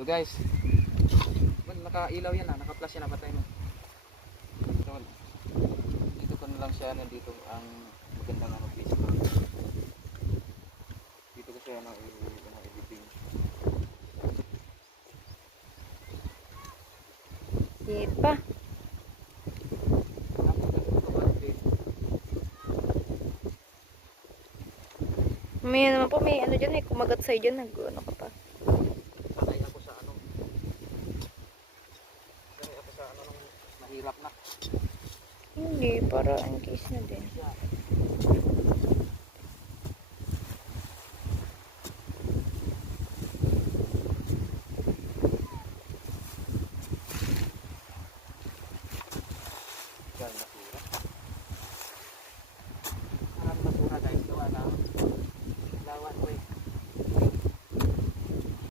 So guys, nakailaw yan, naka-flash yan, napatay mo. So, dito ko na lang siya, nandito ang magandang piece ko. Dito ko siya editing. Hit pa. May naman po, may ano dyan, may kumagat sa'yo dyan, nag-ano ka pa. Sanay ako sa ano. Sanay ako sa ano nung mahirap na. Hindi, para in case na din. Yeah.